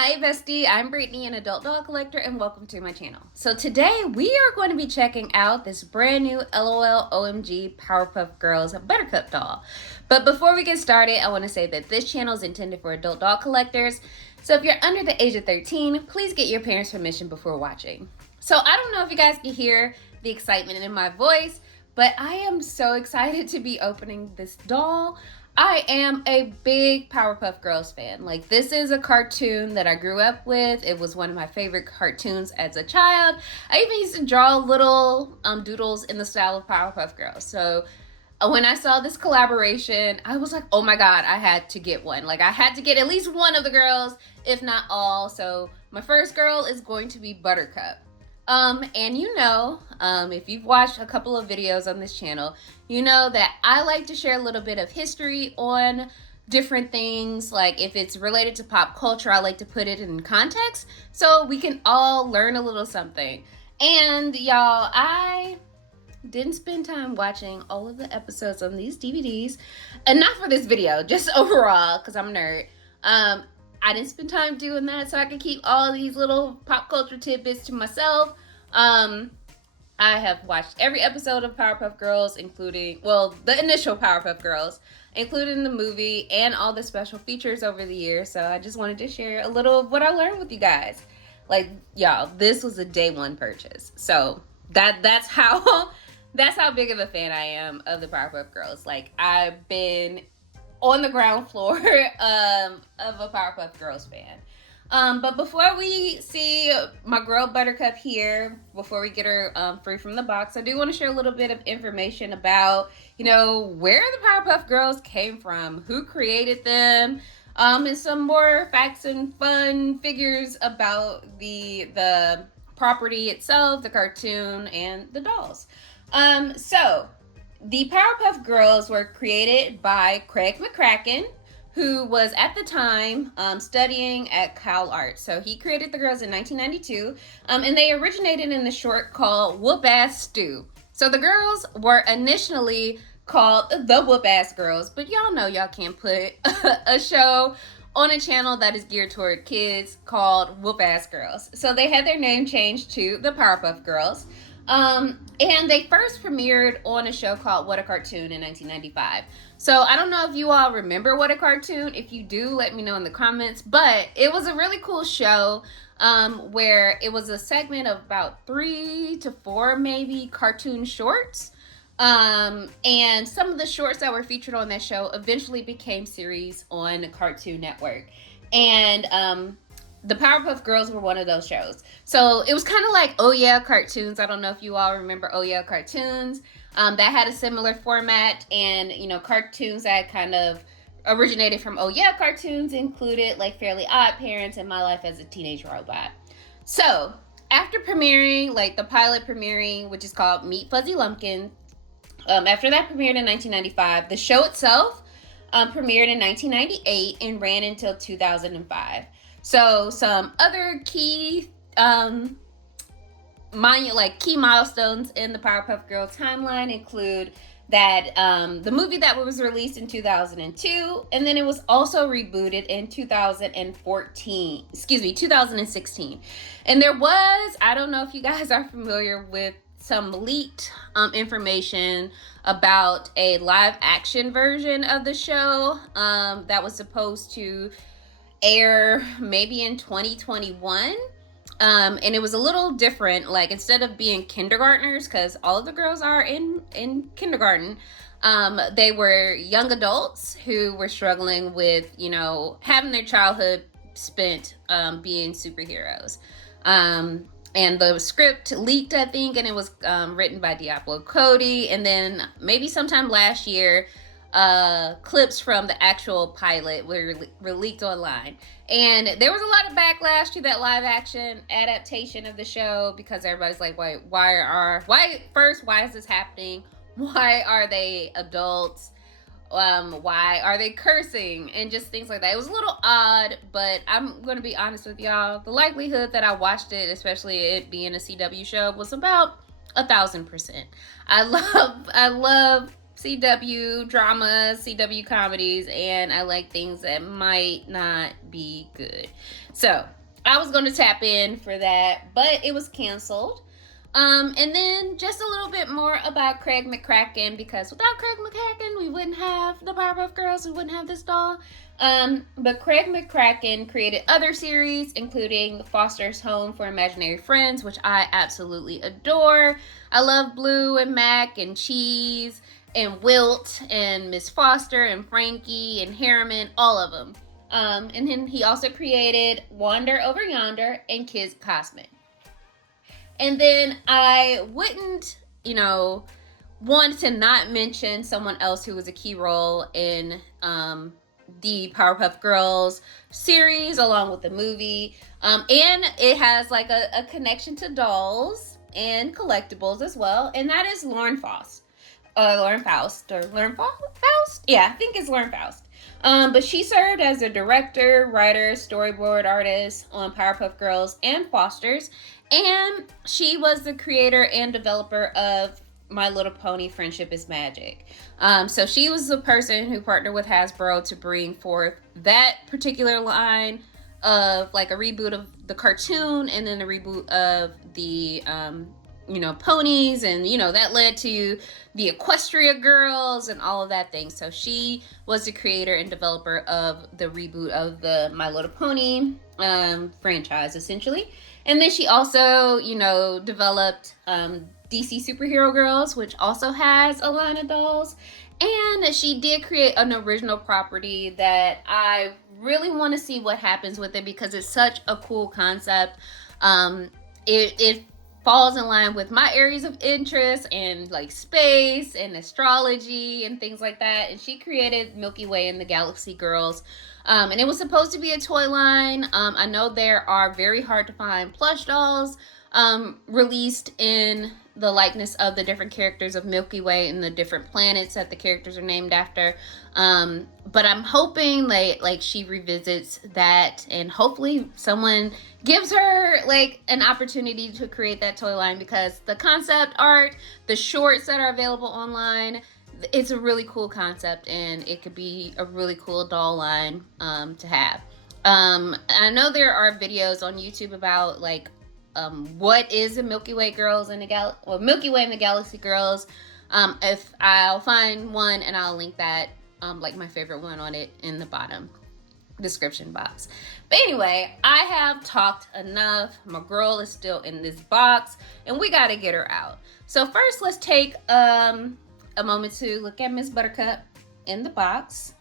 Hi bestie, I'm Brittany, an adult doll collector, and welcome to my channel. So today we are going to be checking out this brand new LOL OMG Powerpuff Girls Buttercup doll. But before we get started, I want to say that this channel is intended for adult doll collectors. So if you're under the age of 13, please get your parents' permission before watching. So I don't know if you guys can hear the excitement in my voice, but I am so excited to be opening this doll. I am a big Powerpuff Girls fan. Like, this is a cartoon that I grew up with. It was one of my favorite cartoons as a child. I even used to draw little doodles in the style of Powerpuff Girls. So when I saw this collaboration, I was like, oh my God, I had to get one. Like, I had to get at least one of the girls, if not all. So my first girl is going to be Buttercup. And if you've watched a couple of videos on this channel, you know that I like to share a little bit of history on different things. Like if it's related to pop culture, I like to put it in context so we can all learn a little something. And y'all, I didn't spend time watching all of the episodes on these DVDs, and not for this video, just overall, because I'm a nerd. I didn't spend time doing that so I could keep all these little pop culture tidbits to myself. I have watched every episode of Powerpuff Girls, including, well, the initial Powerpuff Girls, including the movie and all the special features over the years. So I just wanted to share a little of what I learned with you guys. Like, y'all, this was a day one purchase. So that's how big of a fan I am of the Powerpuff Girls. Like, I've been on the ground floor of a Powerpuff Girls fan. But before we see my girl Buttercup here, before we get her free from the box, I do want to share a little bit of information about, where the Powerpuff Girls came from, who created them, and some more facts and fun figures about the property itself, the cartoon, and the dolls. So the Powerpuff Girls were created by Craig McCracken, who was at the time studying at Cal Arts. So he created the girls in 1992, and they originated in the short called Whoop Ass Stew. So the girls were initially called the Whoop Ass Girls, but y'all know y'all can't put a show on a channel that is geared toward kids called Whoop Ass Girls. So they had their name changed to the Powerpuff Girls. And they first premiered on a show called What a Cartoon in 1995. So I don't know if you all remember What a Cartoon. If you do, let me know in the comments. But it was a really cool show where it was a segment of about 3 to 4 maybe cartoon shorts. And some of the shorts that were featured on that show eventually became series on Cartoon Network. And the Powerpuff Girls were one of those shows. So it was kind of like Oh Yeah Cartoons. I don't know if you all remember Oh Yeah Cartoons. That had a similar format, and cartoons that kind of originated from Oh Yeah Cartoons included like Fairly Odd Parents and My Life as a Teenage Robot. So after premiering, like the pilot premiering, which is called Meet Fuzzy Lumpkin, after that premiered in 1995, the show itself premiered in 1998 and ran until 2005. So some other key key milestones in the Powerpuff Girls timeline include that the movie that was released in 2002, and then it was also rebooted in 2016. And there was, I don't know if you guys are familiar with some leaked information about a live action version of the show that was supposed to air maybe in 2021. And it was a little different. Like, instead of being kindergartners, because all of the girls are in kindergarten, they were young adults who were struggling with, having their childhood spent being superheroes. And the script leaked, I think, and it was written by Diablo Cody. And then maybe sometime last year, clips from the actual pilot were leaked online, and there was a lot of backlash to that live action adaptation of the show because everybody's like, why is this happening? Why are they adults? Why are they cursing and just things like that? It was a little odd, but I'm gonna be honest with y'all, the likelihood that I watched it, especially it being a CW show, was about 1,000%. I love CW dramas, CW comedies, and I like things that might not be good. So I was going to tap in for that, but it was canceled. And then just a little bit more about Craig McCracken, because without Craig McCracken, we wouldn't have the Powerpuff Girls, we wouldn't have this doll. But Craig McCracken created other series, including Foster's Home for Imaginary Friends, which I absolutely adore. I love Blue and Mac and Cheese and Wilt and Miss Foster and Frankie and Harriman, all of them. And then he also created Wander Over Yonder and Kids Cosmic. And then I wouldn't, want to not mention someone else who was a key role in the Powerpuff Girls series, along with the movie. And it has like a connection to dolls and collectibles as well. And that is Lauren Faust. Lauren Faust. Yeah, I think it's Lauren Faust. But she served as a director, writer, storyboard artist on Powerpuff Girls and Foster's. And she was the creator and developer of My Little Pony Friendship is Magic. So she was the person who partnered with Hasbro to bring forth that particular line of like a reboot of the cartoon and then a reboot of the, ponies. And, that led to the Equestria Girls and all of that thing. So she was the creator and developer of the reboot of the My Little Pony franchise, essentially. And then she also, developed DC Superhero Girls, which also has a line of dolls. And she did create an original property that I really want to see what happens with it, because it's such a cool concept. It falls in line with my areas of interest and like space and astrology and things like that. And she created Milky Way and the Galaxy Girls. And it was supposed to be a toy line. I know there are very hard to find plush dolls released in the likeness of the different characters of Milky Way and the different planets that the characters are named after. But I'm hoping like she revisits that, and hopefully someone gives her like an opportunity to create that toy line, because the concept art, the shorts that are available online, it's a really cool concept, and it could be a really cool doll line to have. I know there are videos on YouTube about like what is the Milky Way Girls and the Milky Way and the Galaxy Girls. If I'll find one, and I'll link that like my favorite one on it in the bottom description box. But anyway, I have talked enough. My girl is still in this box, and we got to get her out. So first, let's take a moment to look at Miss Buttercup in the box.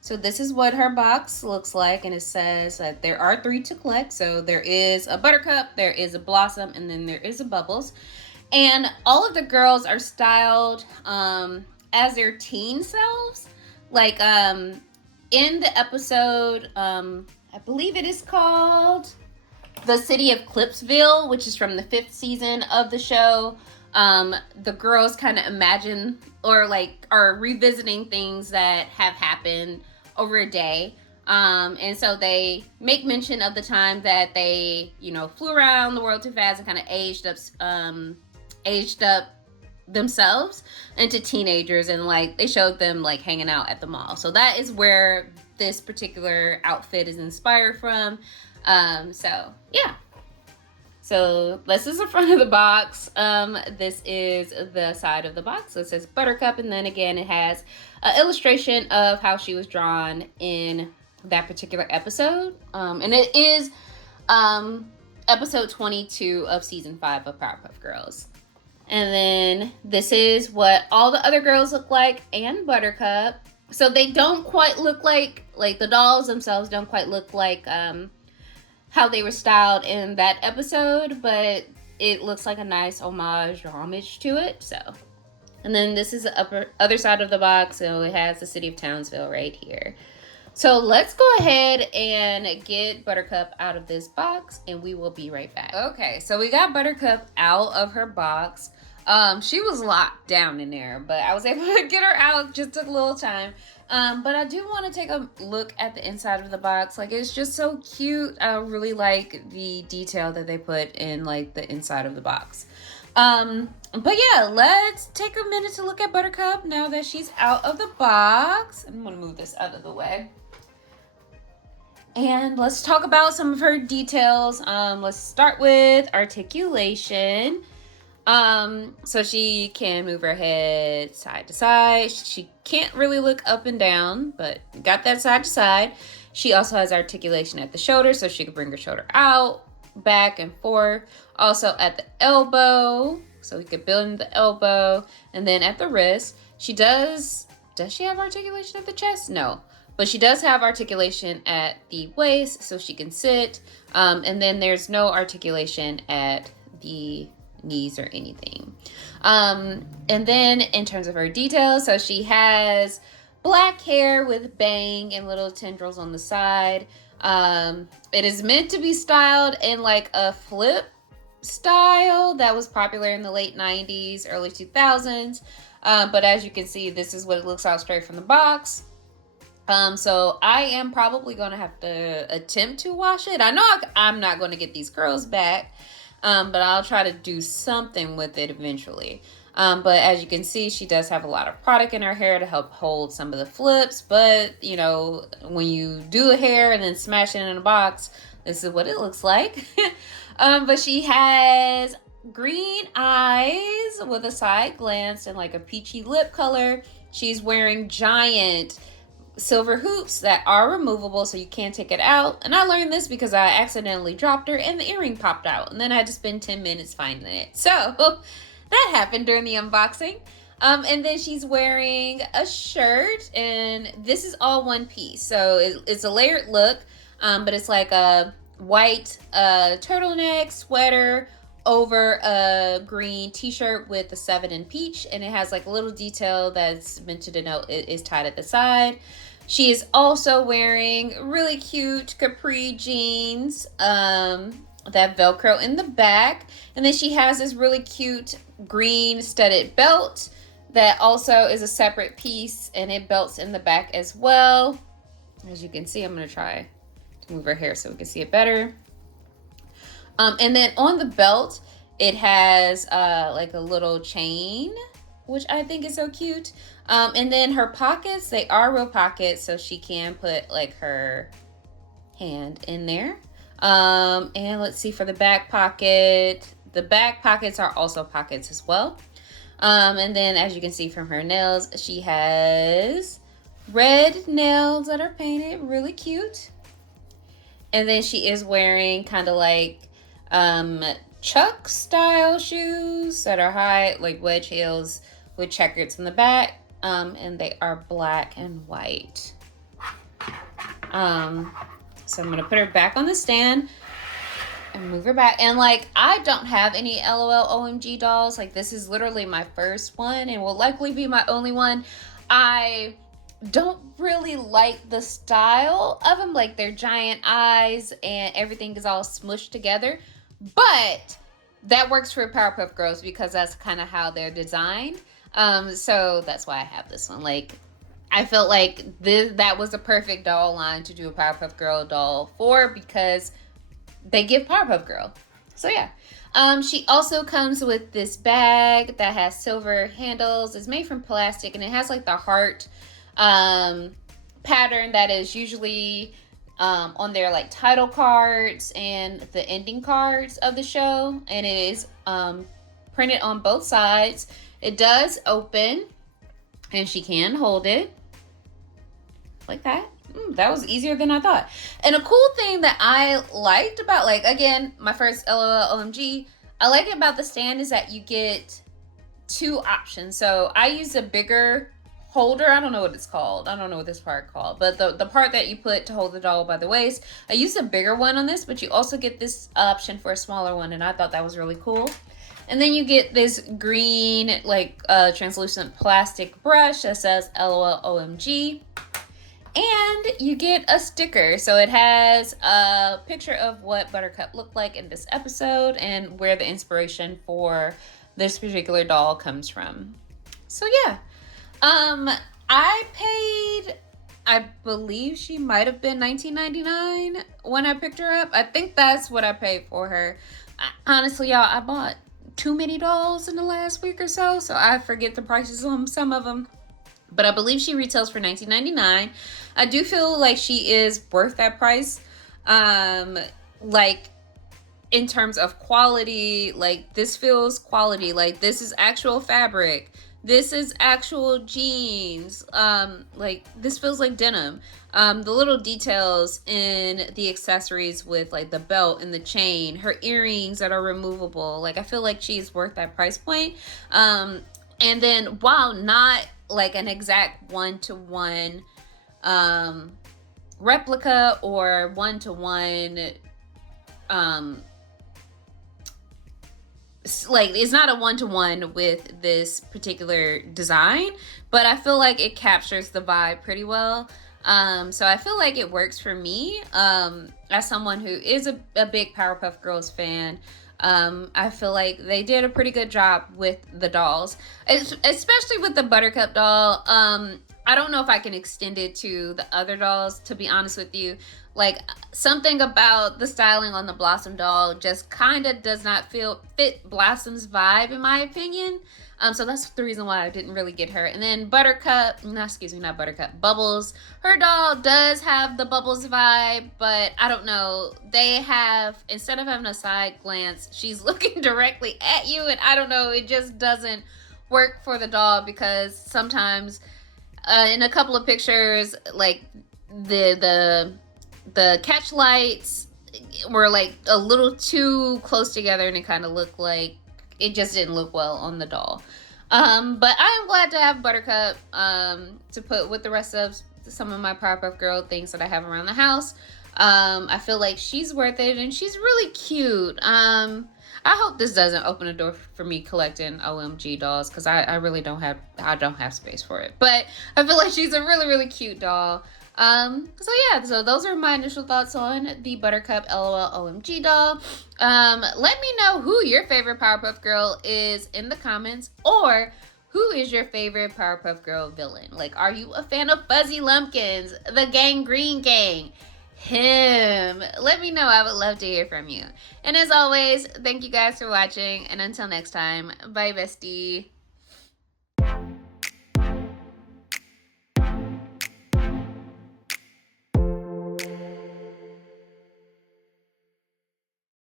So this is what her box looks like, and it says that there are 3 to collect. So there is a Buttercup, there is a Blossom, and then there is a Bubbles. And all of the girls are styled as their teen selves. Like in the episode, I believe it is called The City of Clipsville, which is from the 5th season of the show. The girls kind of imagine or like are revisiting things that have happened over a day. And so they make mention of the time that they, flew around the world too fast and kind of aged up themselves into teenagers, and like they showed them like hanging out at the mall. So that is where this particular outfit is inspired from. So yeah. So this is the front of the box. This is the side of the box. So it says Buttercup, and then again it has an illustration of how she was drawn in that particular episode. And it is episode 22 of season 5 of Powerpuff Girls. And then this is what all the other girls look like, and Buttercup. So they don't quite look like the dolls themselves don't quite look like how they were styled in that episode, but it looks like a nice homage to it. So, and then this is the other side of the box. So it has the city of Townsville right here. So let's go ahead and get Buttercup out of this box, and we will be right back. Okay, so we got Buttercup out of her box. She was locked down in there, but I was able to get her out. Just took a little time. But I do want to take a look at the inside of the box. Like, it's just so cute. I really like the detail that they put in like the inside of the box. But yeah, let's take a minute to look at Buttercup now that she's out of the box. I'm gonna move this out of the way. And let's talk about some of her details. Let's start with articulation. So she can move her head side to side. She can't really look up and down, but got that side to side. She also has articulation at the shoulder, so she can bring her shoulder out, back and forth. Also at the elbow, so we could build in the elbow. And then at the wrist, she does she have articulation at the chest? No. But she does have articulation at the waist, so she can sit. And then there's no articulation at the knees or anything. And then in terms of her details, so she has black hair with bang and little tendrils on the side. It is meant to be styled in like a flip style that was popular in the late 90s, early 2000s. But as you can see, this is what it looks out straight from the box. So I am probably going to have to attempt to wash it. I know I'm not going to get these curls back, but I'll try to do something with it eventually. But as you can see, she does have a lot of product in her hair to help hold some of the flips. But, you know, when you do a hair and then smash it in a box, this is what it looks like. But she has green eyes with a side glance and like a peachy lip color. She's wearing giant silver hoops that are removable, so you can't take it out. And I learned this because I accidentally dropped her and the earring popped out, and then I had to spend 10 minutes finding it. So that happened during the unboxing. And then she's wearing a shirt, and this is all one piece, so it's a layered look, but it's like a white turtleneck sweater over a green t-shirt with a 7 in peach, and it has like a little detail that's meant to denote it is tied at the side. She is also wearing really cute capri jeans that velcro in the back, and then she has this really cute green studded belt that also is a separate piece, and it belts in the back as well. As you can see, I'm going to try to move her hair so we can see it better. And then on the belt, it has like a little chain, which I think is so cute. And then her pockets, they are real pockets, so she can put like her hand in there. And let's see, for the back pocket, the back pockets are also pockets as well. And then as you can see from her nails, she has red nails that are painted really cute. And then she is wearing kind of like Chuck style shoes that are high, like wedge heels with checkers in the back, and they are black and white. So I'm gonna put her back on the stand and move her back. And like, I don't have any LOL OMG dolls. Like, this is literally my first one and will likely be my only one. I don't really like the style of them, like their giant eyes and everything is all smushed together, but that works for Powerpuff Girls because that's kind of how they're designed. So that's why I have this one. Like, I felt like that was a perfect doll line to do a Powerpuff Girl doll for, because they give Powerpuff Girl. So yeah. She also comes with this bag that has silver handles. It's made from plastic, and it has like the heart pattern that is usually on their like title cards and the ending cards of the show, and it is printed on both sides. It does open, and she can hold it like that. That was easier than I thought. And a cool thing that I liked about, like, again, my first LOL OMG, I like it about the stand is that you get two options. So I use a bigger holder. I don't know what it's called. I don't know what this part called, but the part that you put to hold the doll by the waist, I used a bigger one on this, but you also get this option for a smaller one, and I thought that was really cool. And then you get this green, like, translucent plastic brush that says LOL OMG. And you get a sticker. So it has a picture of what Buttercup looked like in this episode and where the inspiration for this particular doll comes from. So yeah. I paid, I believe she might have been $19.99 when I picked her up. I think that's what I paid for her. Honestly, y'all, I bought too many dolls in the last week or so, so I forget the prices on some of them. But I believe she retails for $19.99. I do feel like she is worth that price. Like, in terms of quality, like, this feels quality. Like, this is actual fabric. This is actual jeans. Like, this feels like denim. The little details in the accessories with, like, the belt and the chain, her earrings that are removable. Like, I feel like she's worth that price point. And then, while not like an exact one-to-one replica or one-to-one like, it's not a one-to-one with this particular design, but I feel like it captures the vibe pretty well. So I feel like it works for me. As someone who is a big Powerpuff Girls fan, I feel like they did a pretty good job with the dolls, especially with the Buttercup doll. I don't know if I can extend it to the other dolls, to be honest with you. Like, something about the styling on the Blossom doll just kind of does not fit Blossom's vibe, in my opinion. So that's the reason why I didn't really get her. And then Buttercup, not Buttercup, Bubbles. Her doll does have the Bubbles vibe, but I don't know. They have, instead of having a side glance, she's looking directly at you, and I don't know, it just doesn't work for the doll, because sometimes in a couple of pictures, like, the catch lights were like a little too close together, and it kind of looked like it just didn't look well on the doll. But I am glad to have Buttercup to put with the rest of some of my Powerpuff Girl things that I have around the house. I feel like she's worth it, and she's really cute. I hope this doesn't open a door for me collecting OMG dolls, because I really don't have space for it. But I feel like she's a really, really cute doll. So yeah, so those are my initial thoughts on the Buttercup LOL OMG doll. Let me know who your favorite Powerpuff Girl is in the comments, or who is your favorite Powerpuff Girl villain? Like, are you a fan of Fuzzy Lumpkins, the Gangrene Gang, him? Let me know. I would love to hear from you. And as always, thank you guys for watching, and until next time, bye bestie.